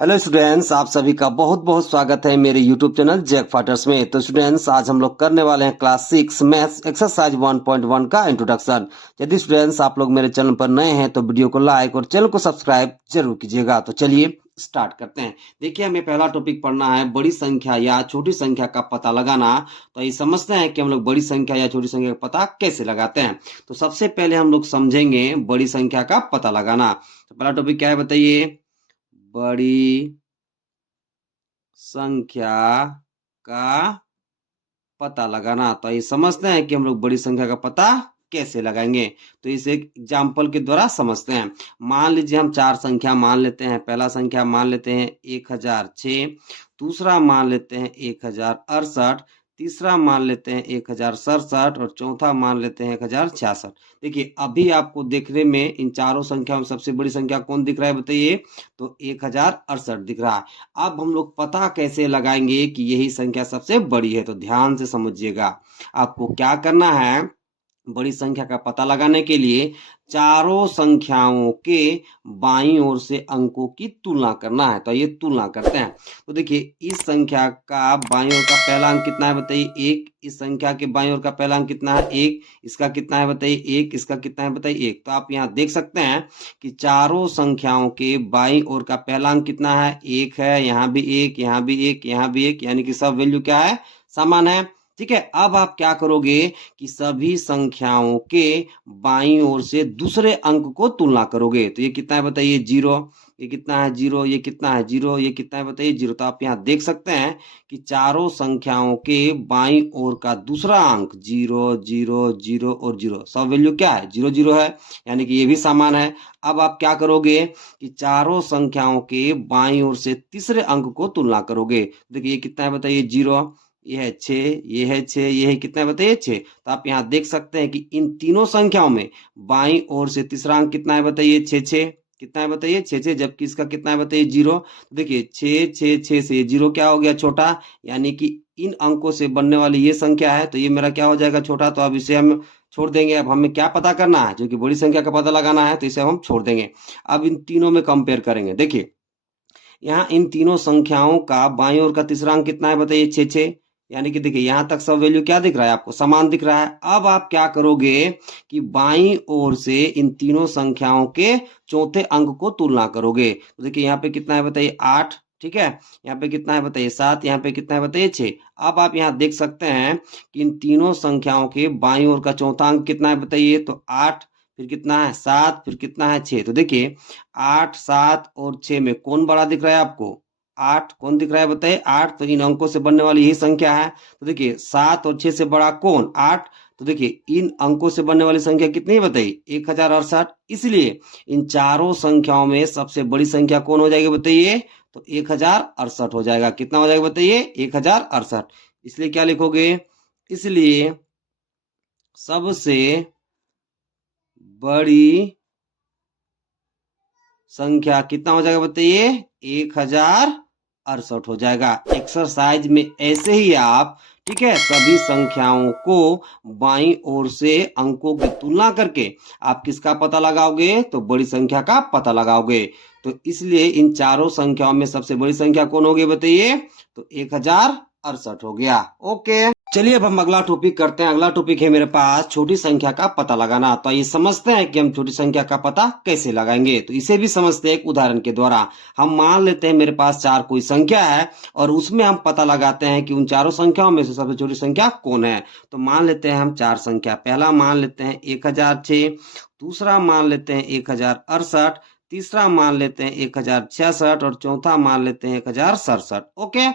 Hello students, आप सभी का बहुत बहुत स्वागत है मेरे यूट्यूब चैनल जैक फाइटर्स में। तो स्टूडेंट्स, आज हम लोग करने वाले हैं क्लास 6 मैथ्स एक्सरसाइज 1.1 का इंट्रोडक्शन। यदि स्टूडेंट्स आप लोग मेरे चैनल पर नए हैं तो वीडियो को लाइक और चैनल को सब्सक्राइब जरूर कीजिएगा। तो चलिए स्टार्ट करते हैं। देखिए, हमें पहला टॉपिक पढ़ना है बड़ी संख्या या छोटी संख्या का पता लगाना। तो ये समझते हैं कि हम लोग बड़ी संख्या या छोटी संख्या का पता कैसे लगाते हैं। तो सबसे पहले हम लोग समझेंगे बड़ी संख्या का पता लगाना। तो पहला टॉपिक क्या है बताइए? बड़ी संख्या का पता लगाना। तो ये समझते हैं कि हम लोग बड़ी संख्या का पता कैसे लगाएंगे। तो इसे एक एग्जाम्पल के द्वारा समझते हैं। मान लीजिए हम चार संख्या मान लेते हैं। पहला संख्या मान लेते हैं 1006, दूसरा मान लेते हैं 1068, तीसरा मान लेते हैं 1067 और चौथा मान लेते हैं 1066। देखिए, अभी आपको देखने में इन चारों संख्याओं में सबसे बड़ी संख्या कौन दिख रहा है बताइए? तो 1068 दिख रहा है। अब हम लोग पता कैसे लगाएंगे कि यही संख्या सबसे बड़ी है? तो ध्यान से समझिएगा। आपको क्या करना है? बड़ी संख्या का पता लगाने के लिए चारों संख्याओं के बाईं ओर से अंकों की तुलना करना है। तो ये तुलना करते हैं। तो देखिए, इस संख्या का बाईं ओर का पहला अंक कितना है बताइए? 1। इस संख्या के बाईं ओर का पहला अंक कितना है? 1। इसका कितना है बताइए? 1। इसका कितना है बताइए? 1। तो आप यहाँ देख सकते हैं कि चारों संख्याओं के बाईं ओर का पहला अंक कितना है? 1 है। यहाँ भी 1, यहाँ भी 1, यहाँ भी 1, यानी कि सब वैल्यू क्या है? समान है। ठीक है। अब आप क्या करोगे कि सभी संख्याओं के बाईं ओर से दूसरे अंक को तुलना करोगे। तो ये कितना है बताइए? 0। ये कितना है? 0। ये कितना है? 0। ये कितना है बताइए? 0। तो आप यहाँ देख सकते हैं कि चारों संख्याओं के बाईं ओर का दूसरा अंक 0, 0, 0 और 0, सब वैल्यू क्या है? 0, 0 है, यानी कि ये भी समान है। अब आप क्या करोगे कि चारों संख्याओं के बाईं ओर से तीसरे अंक को तुलना करोगे। देखिए, ये कितना है बताइए? 0। ये है 6, ये है 6, ये है कितना है बताइए? 6। तो आप यहाँ देख सकते हैं कि इन तीनों संख्याओं में बाईं ओर से तीसरा अंक कितना है बताइए? 6, 6। कितना है बताइए? 6, 6। जबकि इसका कितना है बताइए? 0। तो देखिए, 6, 6, 6 से ये 0 क्या हो गया? छोटा। यानी कि इन अंकों से बनने वाली ये संख्या है, तो ये मेरा क्या हो जाएगा? छोटा। तो अब इसे हम छोड़ देंगे। अब हमें क्या पता करना है? जो कि बड़ी संख्या का पता लगाना है, तो इसे हम छोड़ देंगे। अब इन तीनों में कंपेयर करेंगे। देखिए, यहाँ इन तीनों संख्याओं का बाईं ओर का तीसरा अंक कितना है बताइए? 6, 6। यानी कि देखिए, यहाँ तक सब वैल्यू क्या दिख रहा है आपको? समान दिख रहा है। अब आप क्या करोगे कि बाईं ओर से इन तीनों संख्याओं के चौथे अंक को तुलना करोगे। तो देखिए, यहाँ पे कितना है बताइए? 8। ठीक है। यहाँ पे कितना है बताइए? 7। यहाँ पे कितना है बताइए? 6। अब आप यहाँ देख सकते हैं कि इन तीनों संख्याओं के बाईं ओर का चौथा अंक कितना है बताइए? तो 8। फिर कितना है? 7। फिर कितना है? 6। तो देखिए, 8, 7 और 6 में कौन बड़ा दिख रहा है आपको? 8 कौन दिख रहा है बताइए? 8। तो इन अंकों से बनने वाली यही संख्या है। तो देखिए, 7 और 6 से बड़ा कौन? 8। तो देखिए, इन अंकों से बनने वाली संख्या कितनी है बताइए? 1068। इसलिए इन चारों संख्याओं में सबसे बड़ी संख्या कौन हो जाएगी बताइए? तो 1068 हो जाएगा। कितना हो जाएगा बताइए? 1068। इसलिए क्या लिखोगे? इसलिए सबसे बड़ी संख्या कितना हो जाएगा बताइए? 1068 हो जाएगा। एक्सरसाइज में ऐसे ही आप, ठीक है, सभी संख्याओं को बाईं ओर से अंकों की तुलना करके आप किसका पता लगाओगे? तो बड़ी संख्या का पता लगाओगे। तो इसलिए इन चारों संख्याओं में सबसे बड़ी संख्या कौन होगी बताइए? तो 1068 हो गया। ओके, चलिए अब हम अगला टॉपिक करते हैं। अगला टॉपिक है मेरे पास छोटी संख्या का पता लगाना। तो ये समझते हैं कि हम छोटी संख्या का पता कैसे लगाएंगे। तो इसे भी समझते हैं एक उदाहरण के द्वारा। हम मान लेते हैं मेरे पास चार कोई संख्या है और उसमें हम पता लगाते हैं कि उन चारों संख्याओं में से सबसे छोटी संख्या कौन है। तो मान लेते हैं हम चार संख्या। पहला मान लेते हैं 1006, दूसरा मान लेते हैं 1068, तीसरा मान लेते हैं 1066 और चौथा मान लेते हैं 1067। ओके,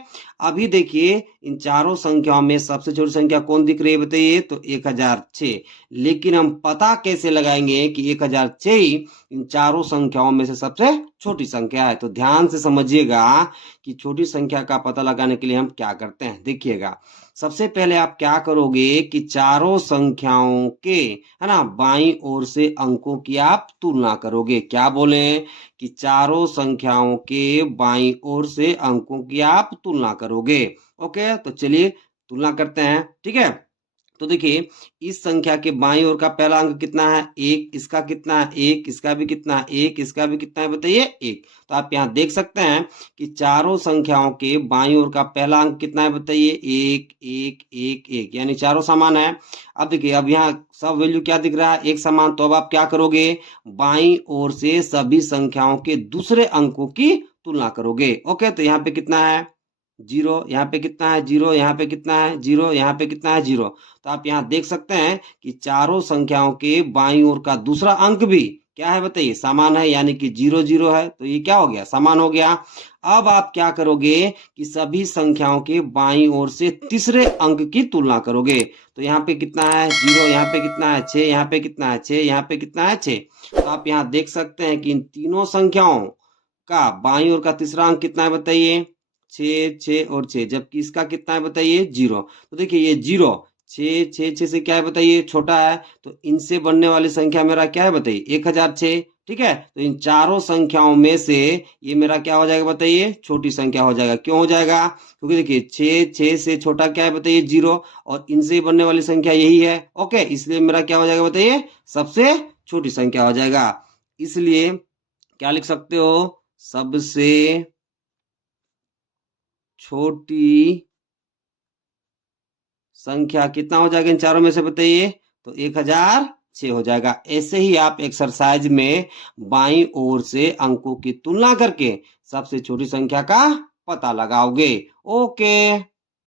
अभी देखिए, इन चारों संख्याओं में सबसे छोटी संख्या कौन दिख रही है बताइए? तो 1006। लेकिन हम पता कैसे लगाएंगे कि 1006 ही इन चारों संख्याओं में से सबसे छोटी संख्या है? तो ध्यान से समझिएगा कि छोटी संख्या का पता लगाने के लिए हम क्या करते हैं। देखिएगा, सबसे पहले आप क्या करोगे कि चारों संख्याओं के, है ना, बाईं ओर से अंकों की आप तुलना करोगे। क्या बोले? कि चारों संख्याओं के बाईं ओर से अंकों की आप तुलना करोगे। ओके, तो चलिए तुलना करते हैं। ठीक है। तो देखिए इस संख्या के बाईं ओर का पहला अंक कितना है, एक, इसका कितना है, एक, इसका भी कितना है, एक, इसका भी कितना है बताइए, एक। तो आप यहाँ देख सकते हैं कि चारों संख्याओं के बाईं ओर का पहला अंक कितना है बताइए, एक, एक, एक, एक, यानी चारों समान है। अब देखिए अब यहाँ सब वैल्यू क्या दिख रहा है, एक समान। तो अब आप क्या करोगे, बाईं ओर से सभी संख्याओं के दूसरे अंकों की तुलना करोगे। ओके, तो यहाँ पे कितना है, जीरो, यहाँ पे कितना है, जीरो, यहाँ पे कितना है, जीरो, यहाँ पे कितना है, जीरो। तो आप यहाँ देख सकते हैं कि चारों संख्याओं के बाईं ओर का दूसरा अंक भी क्या है बताइए, समान है, यानी कि जीरो जीरो है। तो ये क्या हो गया, समान हो गया। अब आप क्या करोगे कि सभी संख्याओं के बाईं ओर से तीसरे अंक की तुलना करोगे। तो यहाँ पे कितना है, जीरो, यहाँ पे कितना है, छः, यहाँ पे कितना है, छः, यहाँ पे कितना है, छः। तो आप यहाँ देख सकते हैं कि इन तीनों संख्याओं का बाईं ओर का तीसरा अंक कितना है बताइए, छः, छः और छः, जबकि इसका कितना है बताइए, जीरो। तो देखिए ये जीरो, छः, छः, छः से क्या है बताइए, छोटा है। तो इनसे बनने वाली संख्या मेरा क्या है बताइए, 1006। ठीक है, तो इन चारों संख्याओं में से ये मेरा क्या हो जाएगा बताइए, छोटी संख्या हो जाएगा। क्यों हो जाएगा, क्योंकि देखिए छः, छः से छोटा क्या है बताइए, जीरो, और इनसे बनने वाली संख्या यही है। ओके, इसलिए मेरा क्या हो जाएगा बताइए, सबसे छोटी संख्या हो जाएगा। इसलिए क्या लिख सकते हो, सबसे छोटी संख्या कितना हो जाएगा इन चारों में से बताइए, तो 1006 हो जाएगा। ऐसे ही आप एक्सरसाइज में बाईं ओर से अंकों की तुलना करके सबसे छोटी संख्या का पता लगाओगे। ओके।